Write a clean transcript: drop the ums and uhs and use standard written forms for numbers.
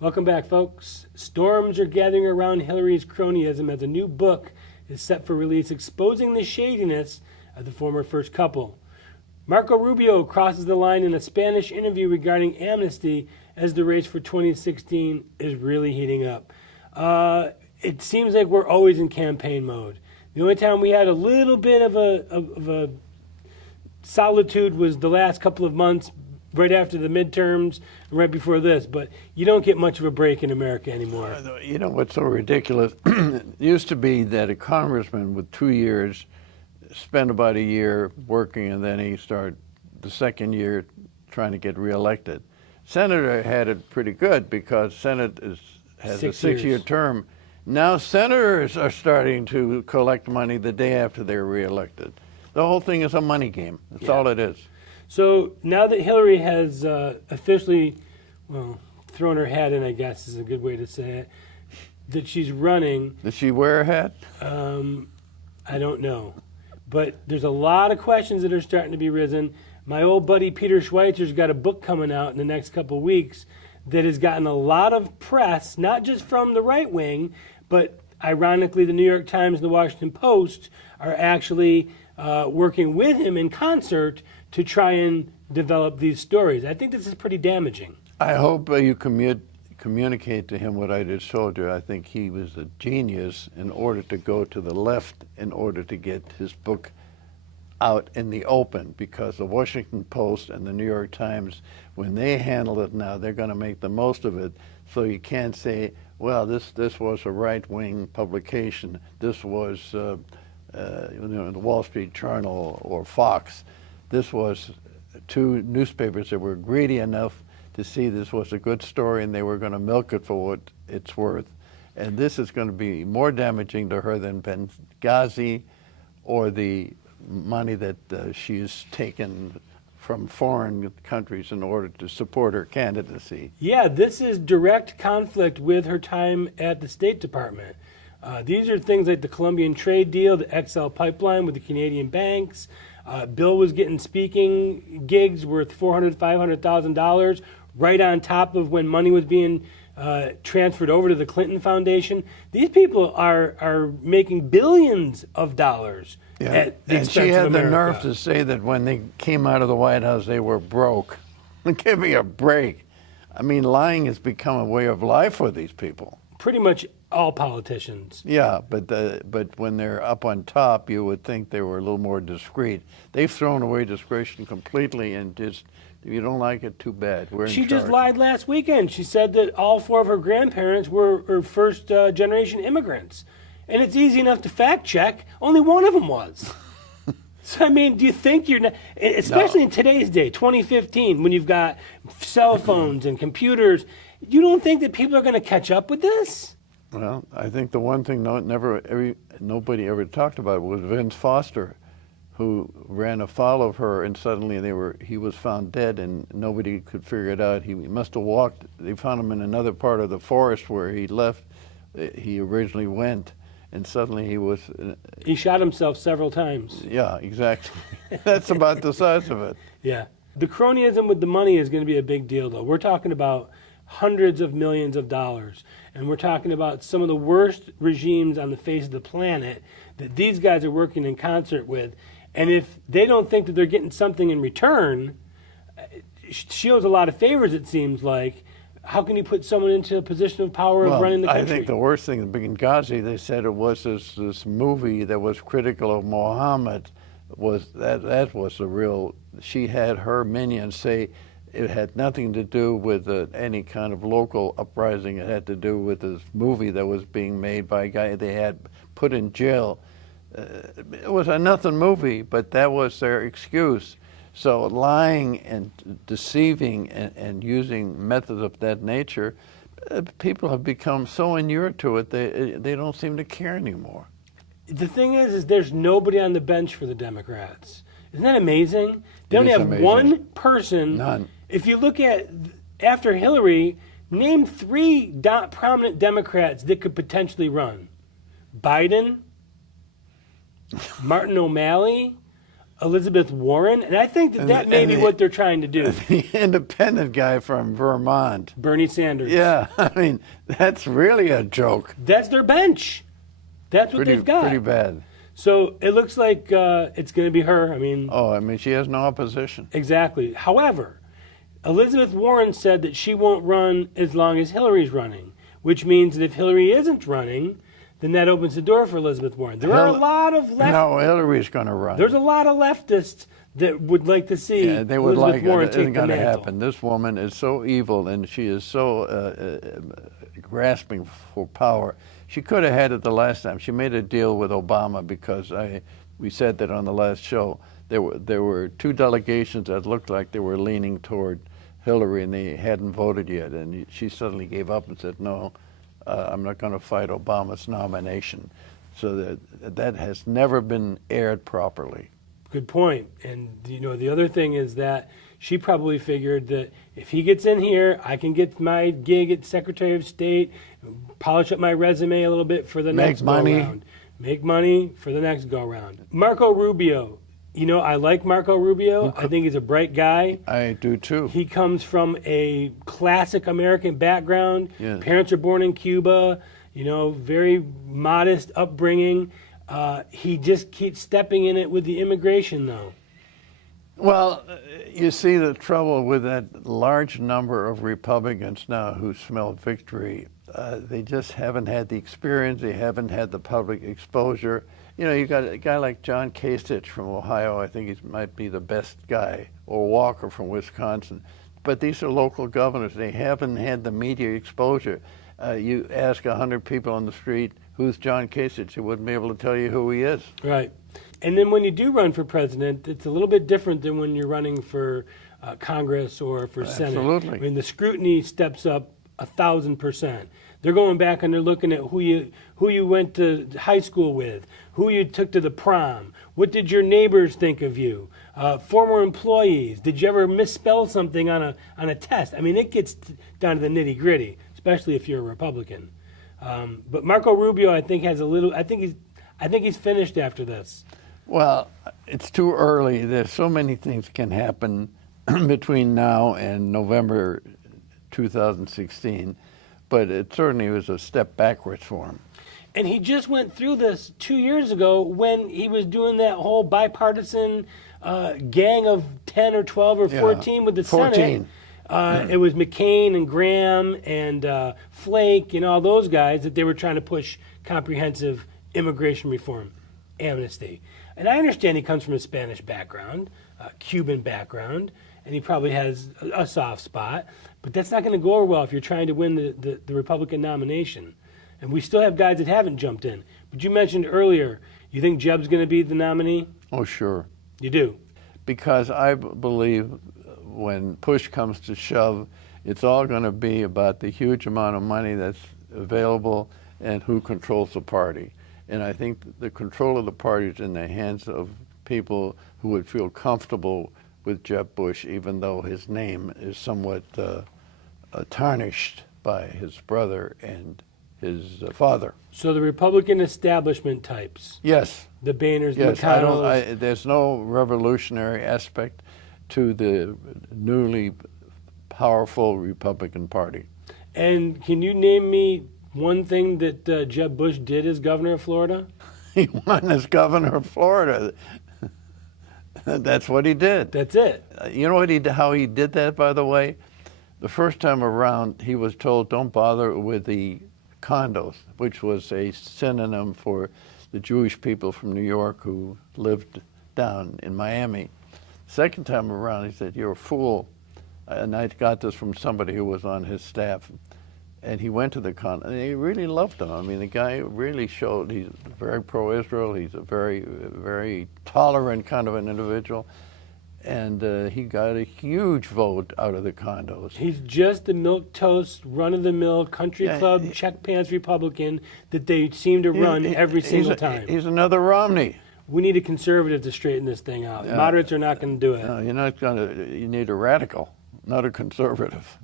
Welcome back, folks. Storms are gathering around Hillary's cronyism as a new book is set for release exposing the shadiness of the former first couple. Marco Rubio crosses the line in a Spanish interview regarding amnesty as the race for 2016 is really heating up. It seems like we're always in campaign mode. The only time we had a little bit of a solitude was the last couple of months right after the midterms and right before this, but you don't get much of a break in America anymore. You know what's so ridiculous? It used to be that a congressman with 2 years spent about a year working and then he started the second year trying to get reelected. Senator had it pretty good because Senate has a 6-year term. Now senators are starting to collect money the day after they're reelected. The whole thing is a money game. That's all it is. So now that Hillary has officially, thrown her hat in, I guess is a good way to say it, that she's running. Does she wear a hat? I don't know. But there's a lot of questions that are starting to be risen. My old buddy Peter Schweitzer's got a book coming out in the next couple of weeks that has gotten a lot of press, not just from the right wing, but ironically the New York Times and the Washington Post are actually working with him in concert to try and develop these stories. I think this is pretty damaging. I hope you communicate to him what I just told you. I think he was a genius in order to go to the left in order to get his book out in the open, because the Washington Post and the New York Times, when they handle it now, they're going to make the most of it. So you can't say, well, this was a right-wing publication. This was the Wall Street Journal or Fox. This was two newspapers that were greedy enough to see this was a good story and they were going to milk it for what it's worth. And this is going to be more damaging to her than Benghazi or the money that she's taken from foreign countries in order to support her candidacy. Yeah, this is direct conflict with her time at the State Department. These are things like the Colombian trade deal, the XL pipeline with the Canadian banks. Bill was getting speaking gigs worth $400,000, $500,000 right on top of when money was being transferred over to the Clinton Foundation. These people are making billions of dollars. Yeah, at the and expense she of had the America. nerve to say that when they came out of the White House, they were broke. Give me a break. I mean, lying has become a way of life for these people. Pretty much all politicians. Yeah, but when they're up on top, you would think they were a little more discreet. They've thrown away discretion completely and just, if you don't like it, too bad. We're in She just charge. lied last weekend. She said that all four of her grandparents were first generation immigrants. And it's easy enough to fact check. Only one of them was. So, I mean, do you think you're not, especially in today's day, 2015, when you've got cell phones and computers, you don't think that people are going to catch up with this? Well, I think the one thing nobody ever talked about was Vince Foster, who ran afoul of her, and suddenly he was found dead, and nobody could figure it out. He must have walked. They found him in another part of the forest where he left. He originally went, and suddenly he was. He shot himself several times. Yeah, exactly. That's about the size of it. Yeah, the cronyism with the money is going to be a big deal, though. We're talking about hundreds of millions of dollars. And we're talking about some of the worst regimes on the face of the planet that these guys are working in concert with. And if they don't think that they're getting something in return, she owes a lot of favors, it seems like. How can you put someone into a position of power of running the country? I think the worst thing in Benghazi, they said it was this movie that was critical of Mohammed. That was the real. She had her minions say it had nothing to do with any kind of local uprising. It had to do with this movie that was being made by a guy they had put in jail. It was a nothing movie, but that was their excuse. So lying and deceiving and using methods of that nature, people have become so inured to it, they don't seem to care anymore. The thing is there's nobody on the bench for the Democrats. Isn't that amazing? They only have one person. None. If you look at, after Hillary, name three prominent Democrats that could potentially run. Biden, Martin O'Malley, Elizabeth Warren, and I think that may be what they're trying to do. The independent guy from Vermont. Bernie Sanders. Yeah, I mean, that's really a joke. That's their bench. That's what they've got. Pretty bad. So it looks like it's going to be her. I mean, she has no opposition. Exactly. However, Elizabeth Warren said that she won't run as long as Hillary's running, which means that if Hillary isn't running, then that opens the door for Elizabeth Warren. There are a lot of No, Hillary's going to run. There's a lot of leftists that would like to see they would Elizabeth Warren it. It take isn't the going to mantle. happen. This woman is so evil, and she is so grasping for power. She could have had it the last time. She made a deal with Obama because we said that on the last show. There were two delegations that looked like they were leaning toward Hillary, and they hadn't voted yet. And she suddenly gave up and said, no, I'm not going to fight Obama's nomination. So that has never been aired properly. Good point. And, the other thing is that she probably figured that if he gets in here, I can get my gig at Secretary of State, polish up my resume a little bit for the next go-round. Make money for the next go-round. Marco Rubio. I like Marco Rubio. I think he's a bright guy. I do too. He comes from a classic American background. Yes. Parents are born in Cuba. Very modest upbringing. He just keeps stepping in it with the immigration, though. Well, you see the trouble with that large number of Republicans now who smell victory. They just haven't had the experience. They haven't had the public exposure. You got a guy like John Kasich from Ohio. I think he might be the best guy, or Walker from Wisconsin. But these are local governors. They haven't had the media exposure. You ask 100 people on the street, who's John Kasich? They wouldn't be able to tell you who he is. Right. And then when you do run for president, it's a little bit different than when you're running for Congress or for Senate. Absolutely. I mean, the scrutiny steps up 1,000%. They're going back and they're looking at who you went to high school with, who you took to the prom, what did your neighbors think of you, former employees, did you ever misspell something on a test? I mean, it gets down to the nitty gritty, especially if you're a Republican. But Marco Rubio, I think, has a little. I think he's finished after this. Well, it's too early. There's so many things can happen between now and November 2016, but it certainly was a step backwards for him. And he just went through this 2 years ago when he was doing that whole bipartisan gang of 10 or 12 or 14 with the 14. Senate. It was McCain and Graham and Flake and all those guys that they were trying to push comprehensive immigration reform, amnesty. And I understand he comes from a Spanish background, Cuban background, and he probably has a soft spot. But that's not going to go over well if you're trying to win the Republican nomination. And we still have guys that haven't jumped in. But you mentioned earlier, you think Jeb's going to be the nominee? Oh, sure. You do? Because I believe when push comes to shove, it's all going to be about the huge amount of money that's available and who controls the party. And I think the control of the party is in the hands of people who would feel comfortable with Jeb Bush, even though his name is somewhat tarnished by his brother and his father. So the Republican establishment types. Yes. The Boehners, the Yes, McConnells. there's no revolutionary aspect to the newly powerful Republican Party. And can you name me one thing that Jeb Bush did as governor of Florida? He won as governor of Florida. That's what he did. That's it. You know how he did that, by the way? The first time around, he was told, don't bother with the condos, which was a synonym for the Jewish people from New York who lived down in Miami. Second time around, he said, you're a fool. And I got this from somebody who was on his staff. And he went to the condo, and he really loved him. I mean, the guy really showed he's very pro-Israel. He's a very, very tolerant kind of an individual. And he got a huge vote out of the condos. He's just the milquetoast, run-of-the-mill, country club, check pants Republican that they seem to run every single time. He's another Romney. We need a conservative to straighten this thing out. Moderates are not going to do it. No, you're not going to. You need a radical, not a conservative.